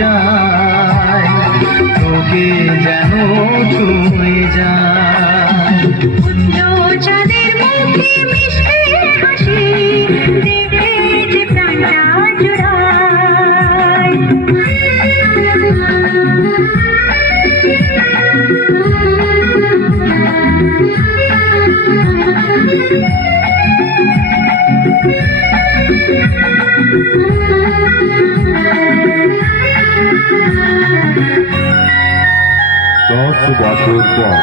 যায়, তোকে যেন ছুঁয়ে যায়। চাঁদের মুখে মিশে হাসি দেখে যে প্রাণটা জুড়ায়। দশ বছর পর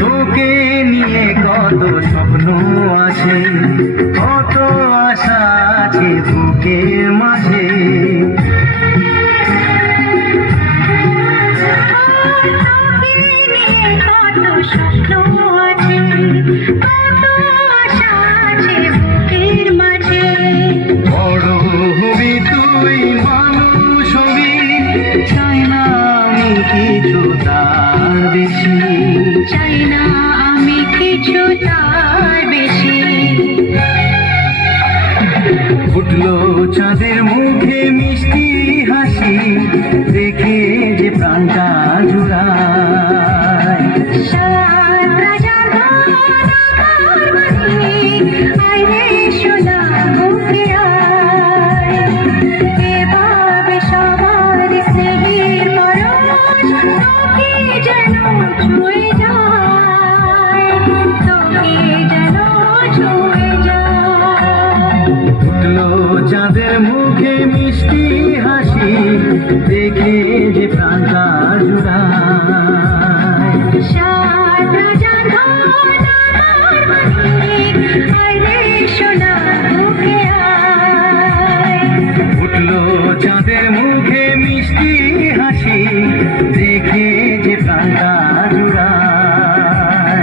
তোকে নিয়ে কত স্বপ্ন আছে, কত আশা আছে বুকের মাঝে। কত স্বপ্ন আছে, কত আশা আছে বুকের মাঝে। বড় হবি তুই, মানুষ হবি, চাই না আমি কিছু তার বেশি, চাই না আমি কিছু তার বেশি। ফুটলো চাঁদের মুখে মিষ্টি হাসি দেখে যে প্রাণটা জুড়ায়। সাত রাজার ঘর বাড়ি, আয় রে সোনা বুকে আয়। এভাবে সবার স্নেহের পরশ তোকে যেন ছুঁয়ে যায়, তোকে যেন ছুঁয়ে যায়। ফুটলো চাঁদের মুখে মিষ্টি হাসি দেখে যে প্রাণটা জুড়ায়। সাত রাজার ঘর বাড়ি, আয় রে সোনা বুকে আয়। ফুটলো চাঁদের মুখে মিষ্টি হাসি দেখে যে প্রাণটা জুড়ায়।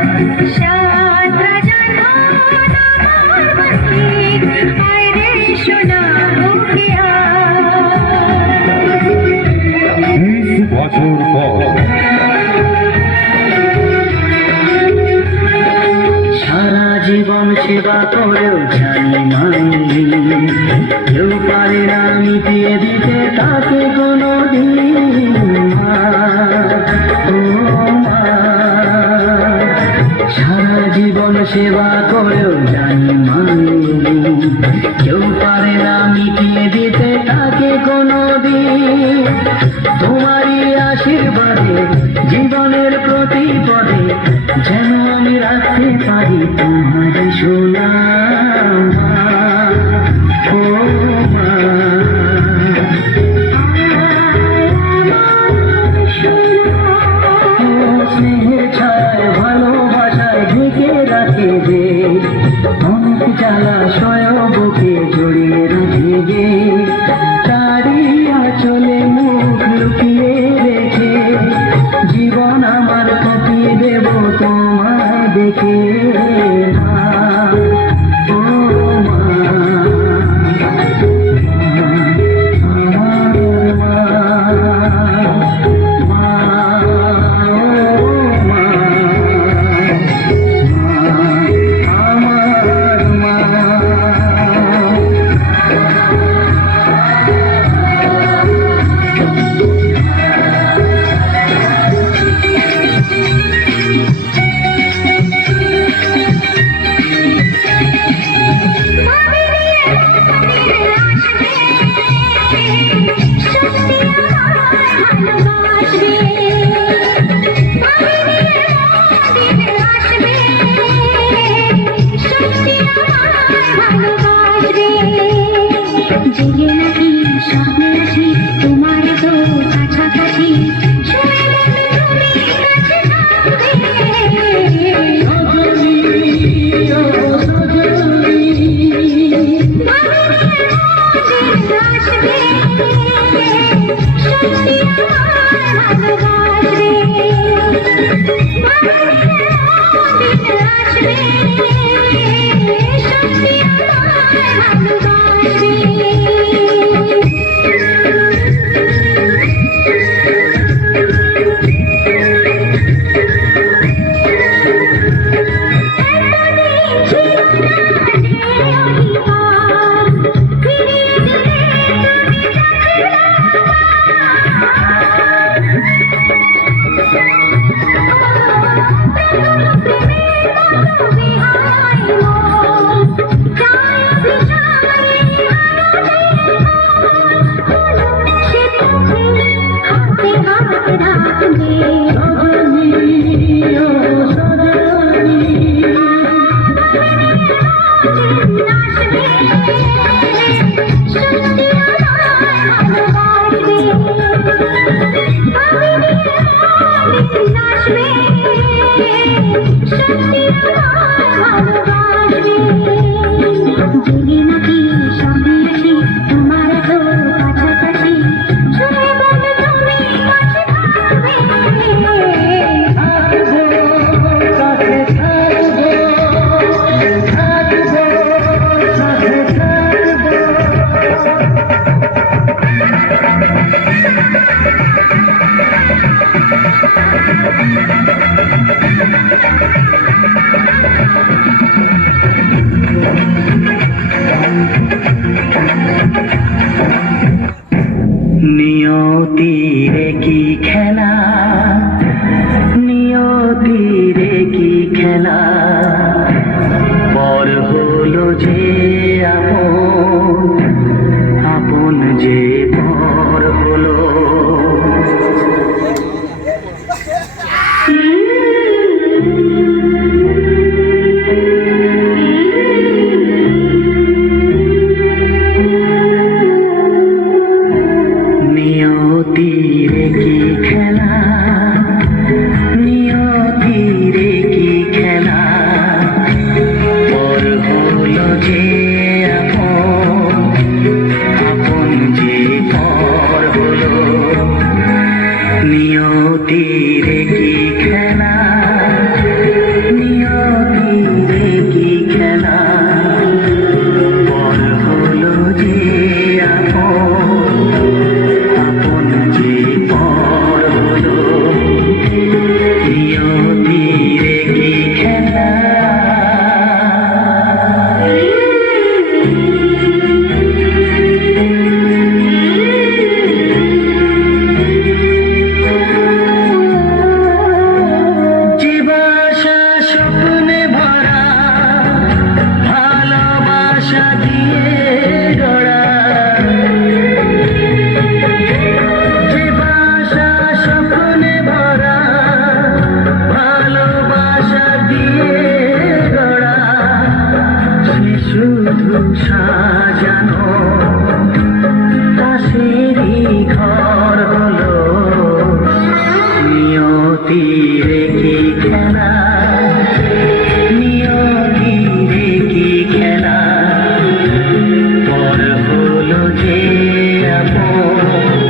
সাত রাজার ঘর বাড়ি, আয় রে সোনা বুকে আয়। 20 বছর পর সারা জীবন সেবা করেও জানি মানি, কেউ পারে না মিটিয়ে দিতে তাকে কোনো দিন। সারা জীবন সেবা করেও জানি মানি, কেউ পারে না মিটিয়ে দিতে তাকে কোনো দিন। তোমারই আশীর্বাদে জীবনের প্রতি পদে যেন আমি রাখতে পারি তোমার সোনা ও মা। স্নেহে ছায় ভালোবাসায় ঢেকে রাখে যে, অনেক জ্বালা সয় বুকে জড়িয়ে রাখে যে। তারি আঁচলে মুখ লুকিয়ে রেখে জীবন আমার কাটিয়ে দেব তোমায় দেখে। ও মা, আমার মা, মা, ও মা, আমার মা। জেগে নাকি স্বপ্নে আছি তোমার তো কাছাকাছি, শুনে মনে তুমি আসবে সত্যি আমার ভালোবাসবে জেগে নাকি স্বপ্নে আসি তোমার তো কাছাকাছি ছুঁয়ে বলো তুমি কাছে থাকবে নিয়তির কি খেলা, নিয়তির কি খেলা, পর হলো যে আপন, আপন যে পর হলো। নিয়তির কি খেলা, নিয়তির কি খেলা, পর হলো যে আপন, আপন যে পর হলো। নিয়তির কি খেলা, নিয়তির কি খেলা, পর হলো যে আপন, আপন যে পর হলো। নিয়তির কি খেলা। জীবাশা স্বপ্নে ভরা, ভালোবাসা দিয়ে গড়া, জীবাশা স্বপ্নে ভরা, ভালোবাসা দিয়ে গড়া, সে শুধু সাজানো তাসেরই ঘর হলো। নিয়তির কি খেলা, নিয়তির কি খেলা, পর হলো যে আপন,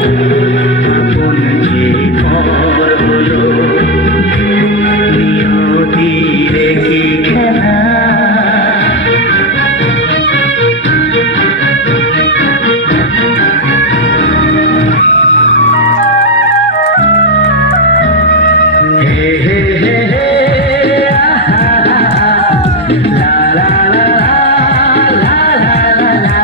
আপন যে পর হলো। নিয়তির কি খেলা। হে হে হে হে, আহা, লা লা লা লা, লা লা লা লা।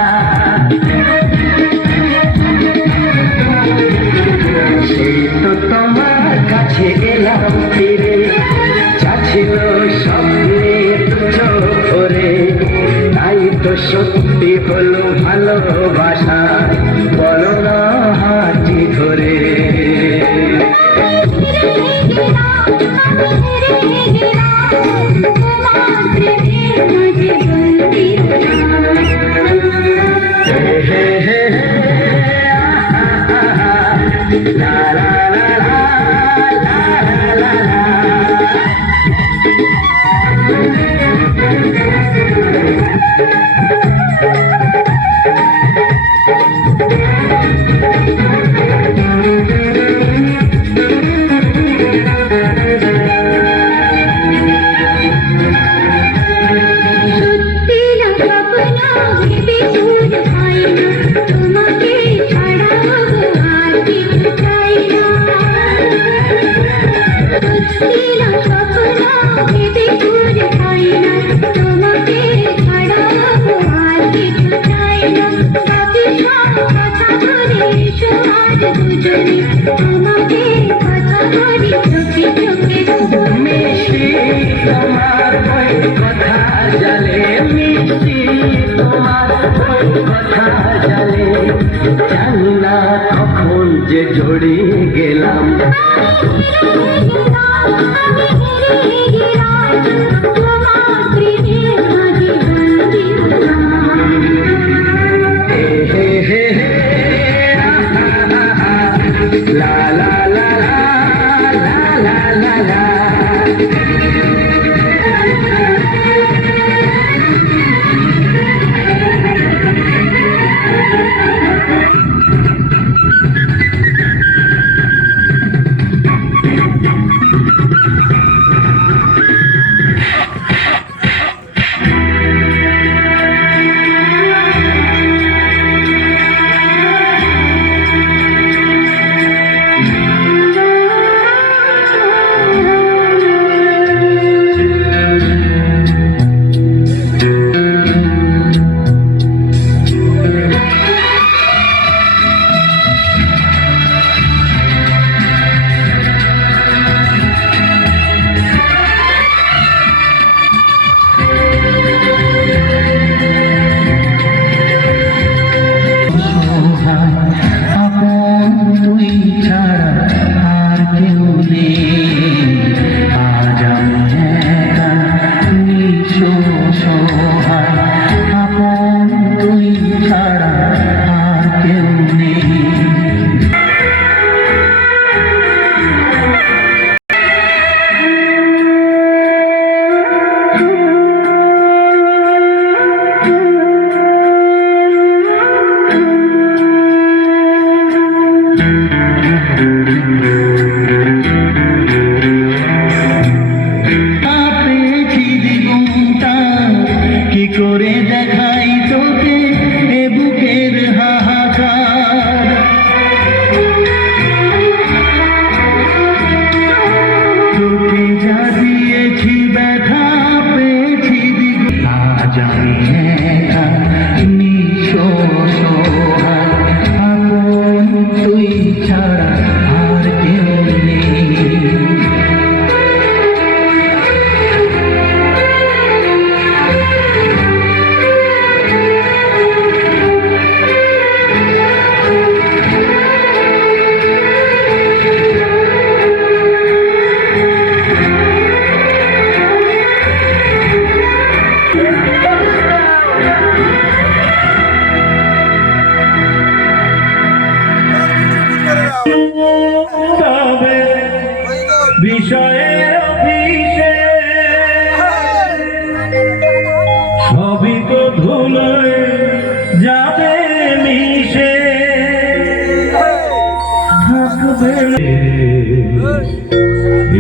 সেই তো তোমার কাছে এলাম ফিরে, চাচ্ছিল স্বপ্নে চোখ ভরে, তাই তো সত্যি হলো ভালোবাসা, বলো না হাতি ধরে। হে হে হে হে, আহা, লা লা লা লা, লা লা লা লা। সত্যি না স্বপ্ন ভেবে সুর হয় না তোমাকে ছাড়া আর কিছু চাই না সত্যি না স্বপ্ন ভেবে সুর হয় না তোমাকে ছাড়া আর কিছু চাই না বাকি সব কথা বলে এসো আজ দুজনে তোমাকে কথা বলি চোখে চোখে মিষ্টি তোমার ওই কথা জালে, মিষ্টি তোমার ওই কথা জালে, জানি না কখন যে জড়িয়ে গেলাম। হে হে হে হে, আহা, আহা, লা লা লা লা, লা লা লা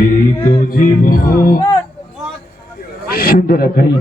এই তো জীবন সুন্দর ভাই